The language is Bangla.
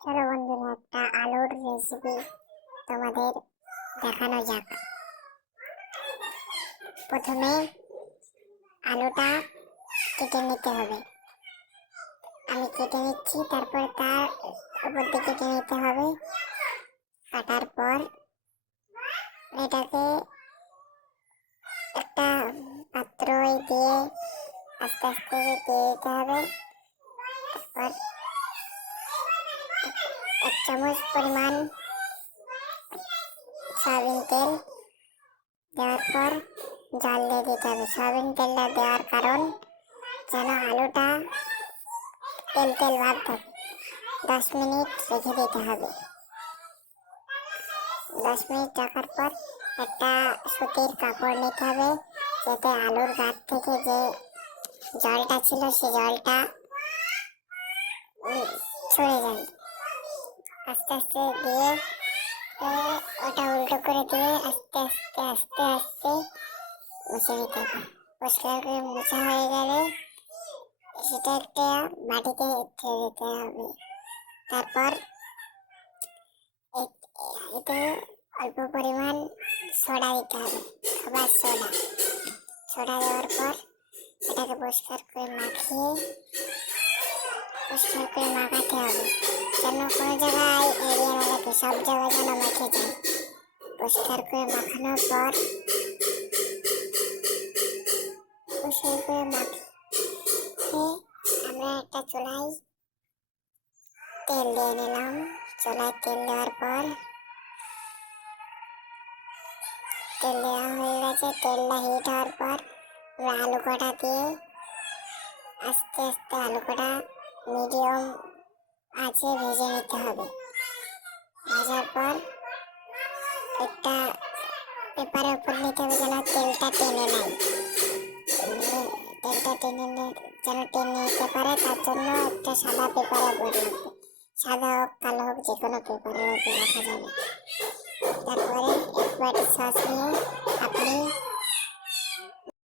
চলো বন্ধুরা, একটা আলুর রেসিপি তোমাদের দেখানো যাক। প্রথমে আলুটা কেটে নিতে হবে। আমি কেটে নিচ্ছি, তারপর তার উপর দিয়ে কেটে নিতে হবে। কাটার পর এটাকে একটা পাত্রয় দিয়ে আস্তে আস্তে দিয়ে দিতে হবে। তারপর 1 চামচ পরিমাণ সয়াবিন তেল দেওয়ার পর জল দিয়ে দিতে হবে। সয়াবিন তেলটা দেওয়ার কারণ যেন আলুটা তেল তেল ভাব থাকে। 10 মিনিট রেখে দিতে হবে। 10 মিনিট রাখার পর একটা সুতির কাপড় নিতে হবে, যাতে আলুর গাছ থেকে যে জলটা ছিল সে জলটা ছড়ে যায়। আস্তে আস্তে দিয়ে ওটা উল্টো করে দিয়ে আস্তে আস্তে আস্তে আস্তে মুছে নিতে হবে। পরিষ্কার করে মোছা হয়ে গেলে সেটা একটা বাটিতে ঢেলে দিতে হবে। তারপর এতে অল্প পরিমাণ সোডা দিতে হবে, খাবার সোডা। সোডা দেওয়ার পর এটাকে পরিষ্কার করে মাখাতে হবে, যেন কোনো জায়গায় এড়িয়ে না থাকে, সব জায়গায় যেন মেখে যায়। পরিষ্কার করে মাখানোর পর আমরা একটা চুলায় তেল দিয়ে নিলাম। চুলায় তেল দেওয়ার পর তেল দেওয়া হয়ে গেছে। তেলটা হিট হওয়ার পর আলু কটা দিয়ে আস্তে আস্তে আলু কটা মিডিয়াম আঁচে ভেজে নিতে হবে। ভাজার পর একটা পেপারের উপর নিতে হবে, যেন তেলটা টেনে নেয়। তেলটা যেন টেনে নিতে পারে, তার জন্য একটা সাদা পেপারের উপর লাগবে। সাদা হোক কালো হোক, যে কোনো পেপারের উপর রাখা যাবে। তারপরে 1 বাটি সস নিয়ে আপনি